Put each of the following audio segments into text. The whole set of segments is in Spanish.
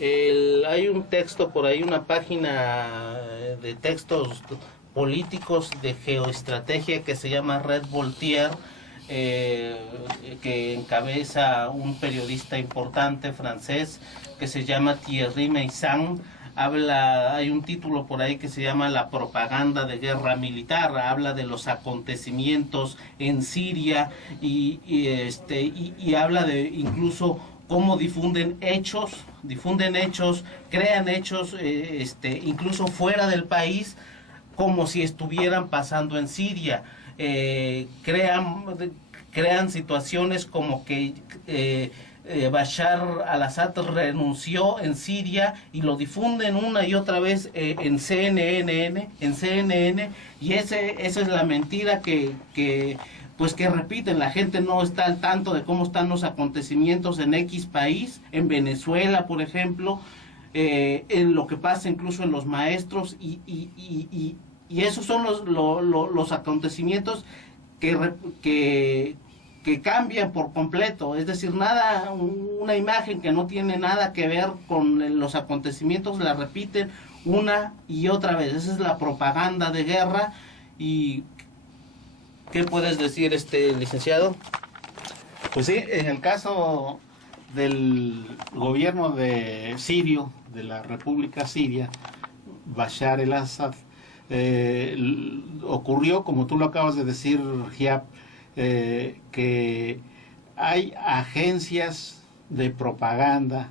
Hay un texto por ahí, una página de textos políticos de geoestrategia que se llama Red Voltaire, que encabeza un periodista importante francés que se llama Thierry Meyssan. Hay un título por ahí que se llama La propaganda de guerra militar, habla de los acontecimientos en Siria y habla de incluso cómo difunden hechos, crean hechos, incluso fuera del país, como si estuvieran pasando en Siria. Crean situaciones como que Bashar al-Assad renunció en Siria y lo difunden una y otra vez en CNN, y esa es la mentira que repiten. La gente no está al tanto de cómo están los acontecimientos en X país, en Venezuela, por ejemplo, en lo que pasa incluso en los maestros, y esos son los acontecimientos que cambian por completo. Es decir, una imagen que no tiene nada que ver con los acontecimientos la repiten una y otra vez. Esa es la propaganda de guerra. ¿Y qué puedes decir, licenciado? Pues sí, en el caso del gobierno de sirio, de la República Siria, Bashar el-Assad, ocurrió, como tú lo acabas de decir, Giap, que hay agencias de propaganda,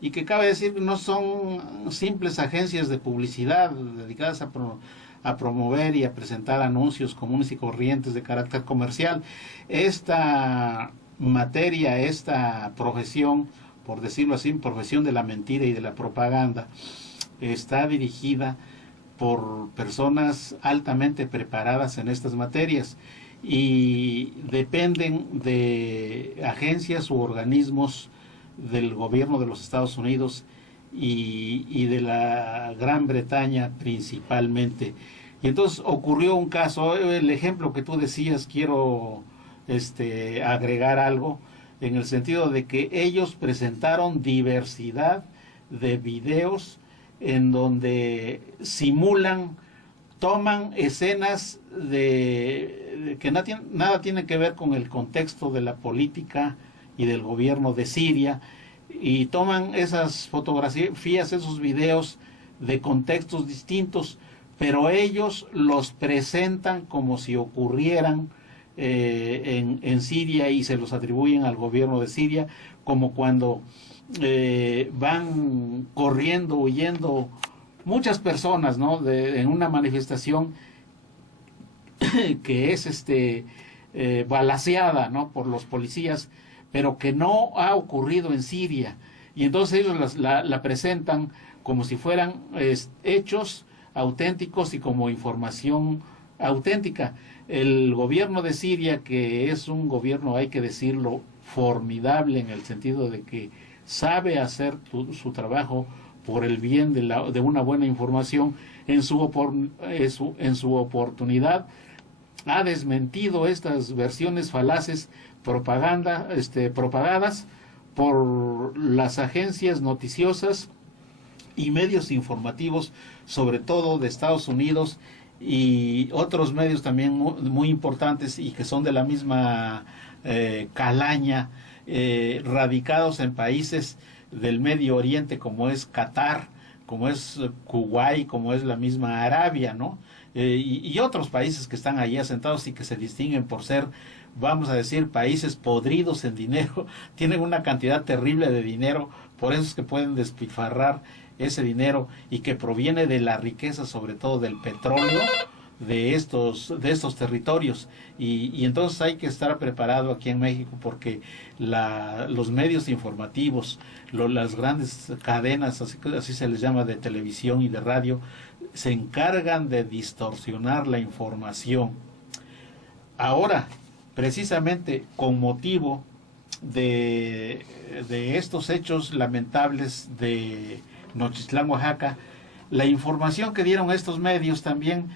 y que cabe decir que no son simples agencias de publicidad dedicadas a promover y a presentar anuncios comunes y corrientes de carácter comercial. Esta materia, esta profesión, por decirlo así, profesión de la mentira y de la propaganda, está dirigida por personas altamente preparadas en estas materias, y dependen de agencias u organismos del gobierno de los Estados Unidos y de la Gran Bretaña principalmente. Y entonces ocurrió un caso, el ejemplo que tú decías, quiero agregar algo, en el sentido de que ellos presentaron diversidad de videos en donde toman escenas que nada tiene que ver con el contexto de la política y del gobierno de Siria, y toman esas fotografías, esos videos de contextos distintos, pero ellos los presentan como si ocurrieran en Siria, y se los atribuyen al gobierno de Siria, como cuando van corriendo, huyendo muchas personas, ¿no?, en una manifestación que es balaceada, ¿no?, por los policías, pero que no ha ocurrido en Siria, y entonces ellos la presentan como si fueran hechos auténticos y como información auténtica. El gobierno de Siria, que es un gobierno, hay que decirlo, formidable, en el sentido de que sabe hacer su trabajo por el bien de una buena información, en su oportunidad ha desmentido estas versiones falaces propagadas por las agencias noticiosas y medios informativos, sobre todo de Estados Unidos, y otros medios también muy importantes y que son de la misma calaña, radicados en países del Medio Oriente, como es Qatar, como es Kuwait, como es la misma Arabia, ¿no? Y otros países que están allí asentados y que se distinguen por ser, vamos a decir, países podridos en dinero, tienen una cantidad terrible de dinero, por eso es que pueden despilfarrar ese dinero, y que proviene de la riqueza, sobre todo del petróleo de estos territorios, y entonces hay que estar preparado aquí en México, porque los medios informativos, las grandes cadenas, así se les llama, de televisión y de radio, se encargan de distorsionar la información. Ahora, precisamente con motivo de estos hechos lamentables de Nochitlán, Oaxaca, la información que dieron estos medios también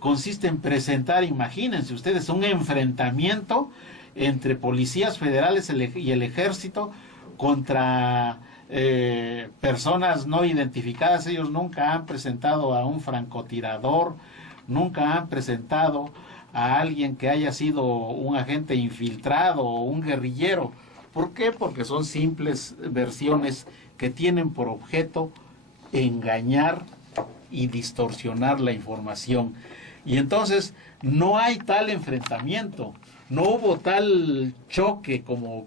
consiste en presentar, imagínense ustedes, un enfrentamiento entre policías federales y el ejército contra personas no identificadas. Ellos nunca han presentado a un francotirador, nunca han presentado a alguien que haya sido un agente infiltrado o un guerrillero. ¿Por qué? Porque son simples versiones que tienen por objeto engañar y distorsionar la información. Y entonces no hay tal enfrentamiento, no hubo tal choque como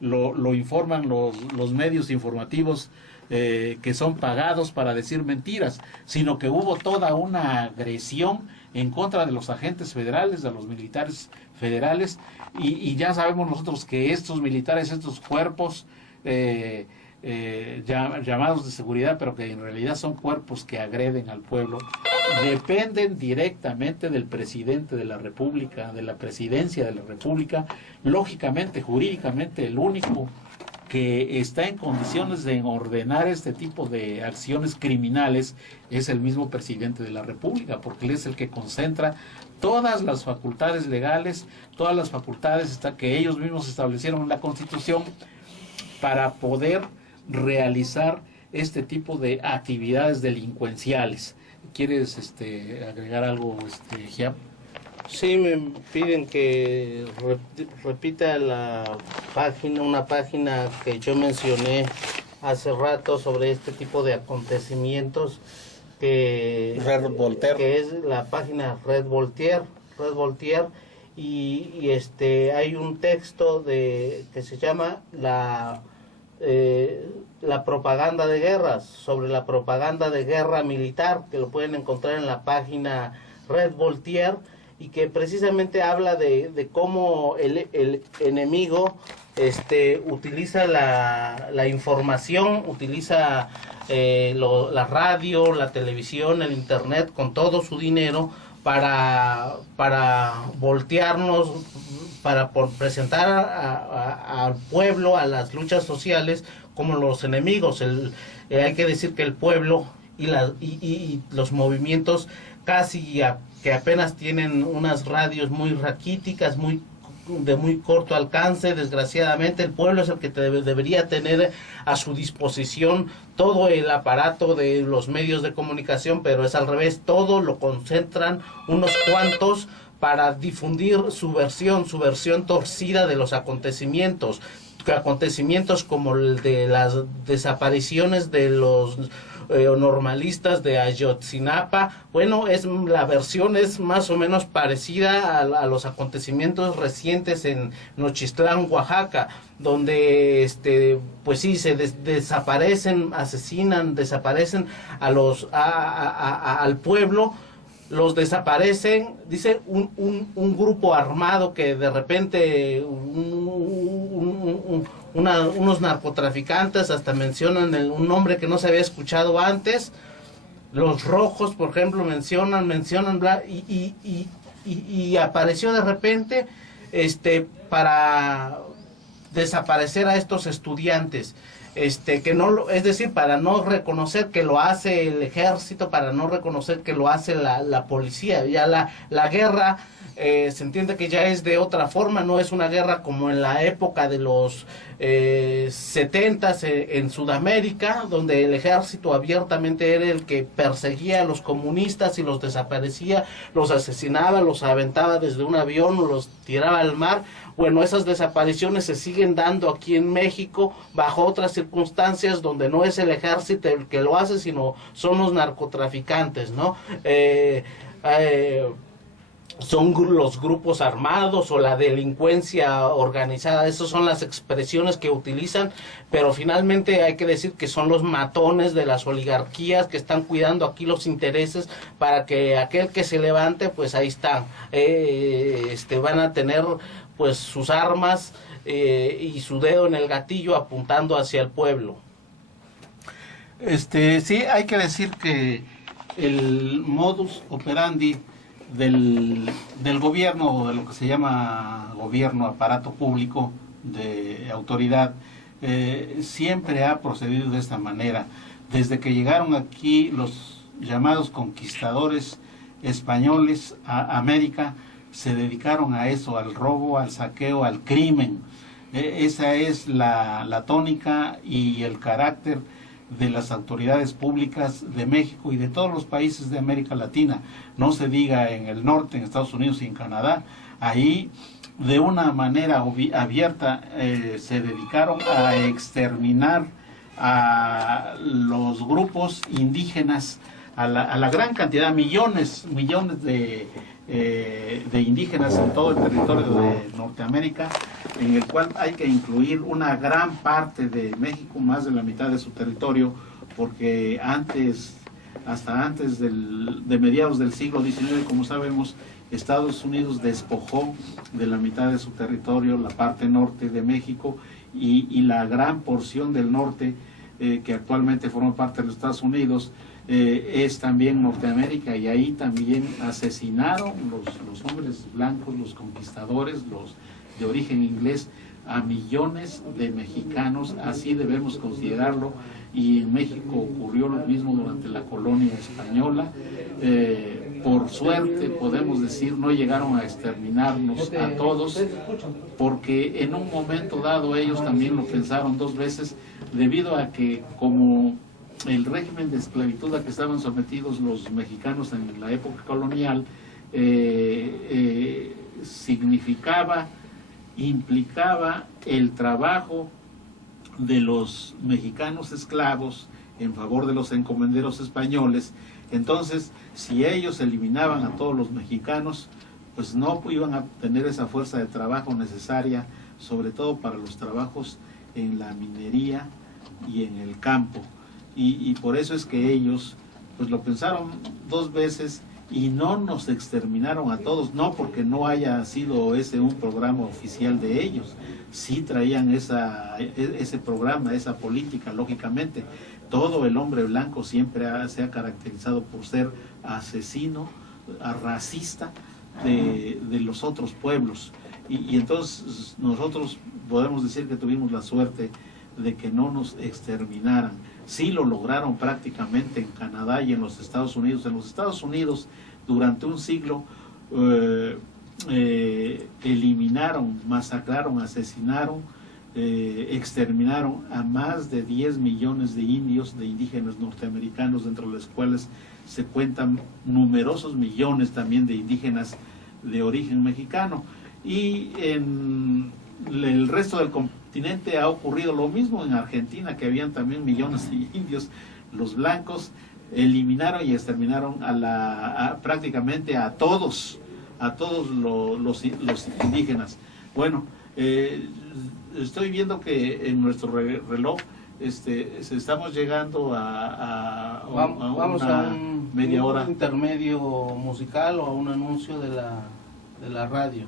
lo informan los medios informativos que son pagados para decir mentiras, sino que hubo toda una agresión en contra de los agentes federales, de los militares federales, y ya sabemos nosotros que estos militares, estos cuerpos llamados de seguridad, pero que en realidad son cuerpos que agreden al pueblo, dependen directamente del presidente de la República, de la presidencia de la República. Lógicamente, jurídicamente, el único que está en condiciones de ordenar este tipo de acciones criminales es el mismo presidente de la República, porque él es el que concentra todas las facultades legales, todas las facultades que ellos mismos establecieron en la Constitución para poder realizar este tipo de actividades delincuenciales. ¿Quieres agregar algo, Giap? Sí, me piden que repita una página que yo mencioné hace rato sobre este tipo de acontecimientos, que es la página Red Voltaire, y hay un texto que se llama la propaganda de guerras, sobre la propaganda de guerra militar, que lo pueden encontrar en la página Red Voltaire, y que precisamente habla de cómo el enemigo utiliza la información, utiliza la radio, la televisión, el internet, con todo su dinero para voltearnos, para presentar al pueblo, a las luchas sociales, como los enemigos. Hay que decir que el pueblo y los movimientos que apenas tienen unas radios muy raquíticas, de muy corto alcance. Desgraciadamente el pueblo es el que debería tener a su disposición todo el aparato de los medios de comunicación, pero es al revés, todo lo concentran unos cuantos para difundir su versión torcida de los acontecimientos como el de las desapariciones de los normalistas de Ayotzinapa. Bueno, la versión es más o menos parecida a los acontecimientos recientes en Nochistlán, Oaxaca, donde pues sí, se desaparecen, asesinan, desaparecen al pueblo. Los desaparecen, dice un grupo armado que de repente unos narcotraficantes, hasta mencionan un nombre que no se había escuchado antes, los rojos, por ejemplo, mencionan y apareció de repente para desaparecer a estos estudiantes. Es decir, para no reconocer que lo hace el ejército, para no reconocer que lo hace la policía. Ya la guerra se entiende que ya es de otra forma, no es una guerra como en la época de los 70s en Sudamérica, donde el ejército abiertamente era el que perseguía a los comunistas y los desaparecía, los asesinaba, los aventaba desde un avión o los tiraba al mar. Bueno, esas desapariciones se siguen dando aquí en México bajo otras circunstancias, donde no es el ejército el que lo hace, sino son los narcotraficantes, ¿no? Son los grupos armados o la delincuencia organizada. Esas son las expresiones que utilizan, pero finalmente hay que decir que son los matones de las oligarquías que están cuidando aquí los intereses para que aquel que se levante, pues ahí están, van a tener pues sus armas y su dedo en el gatillo apuntando hacia el pueblo. Sí, hay que decir que el modus operandi del gobierno, de lo que se llama gobierno, aparato público de autoridad, siempre ha procedido de esta manera. Desde que llegaron aquí los llamados conquistadores españoles a América, se dedicaron a eso, al robo, al saqueo, al crimen. Esa es la tónica y el carácter de las autoridades públicas de México y de todos los países de América Latina. No se diga en el norte, en Estados Unidos y en Canadá. Ahí, de una manera abierta, se dedicaron a exterminar a los grupos indígenas, a la gran cantidad, millones de indígenas en todo el territorio de Norteamérica, en el cual hay que incluir una gran parte de México, más de la mitad de su territorio, porque hasta antes de mediados del siglo XIX, como sabemos, Estados Unidos despojó de la mitad de su territorio la parte norte de México y la gran porción del norte, que actualmente forma parte de los Estados Unidos, es también Norteamérica, y ahí también asesinaron los hombres blancos, los conquistadores, los de origen inglés, a millones de mexicanos. Así debemos considerarlo, y en México ocurrió lo mismo durante la colonia española. Por suerte, podemos decir, no llegaron a exterminarnos a todos, porque en un momento dado ellos también lo pensaron dos veces, debido a que, como el régimen de esclavitud a que estaban sometidos los mexicanos en la época colonial implicaba el trabajo de los mexicanos esclavos en favor de los encomenderos españoles. Entonces, si ellos eliminaban a todos los mexicanos, pues no iban a tener esa fuerza de trabajo necesaria, sobre todo para los trabajos en la minería y en el campo. Y por eso es que ellos pues lo pensaron dos veces y no nos exterminaron a todos, no porque no haya sido ese un programa oficial de ellos. Sí traían ese programa, esa política, lógicamente. Todo el hombre blanco siempre se ha caracterizado por ser asesino, racista de los otros pueblos. Y entonces nosotros podemos decir que tuvimos la suerte de que no nos exterminaran. Sí lo lograron prácticamente en Canadá y en los Estados Unidos. En los Estados Unidos, durante un siglo, eliminaron, masacraron, asesinaron, exterminaron a más de 10 millones de indios, de indígenas norteamericanos, dentro de los cuales se cuentan numerosos millones también de indígenas de origen mexicano. Y en el resto del continente ha ocurrido lo mismo. En Argentina, que habían también millones de indios, los blancos eliminaron y exterminaron prácticamente a todos los indígenas. Bueno, estoy viendo que en nuestro reloj estamos llegando vamos a un media hora. Intermedio musical o a un anuncio de la radio.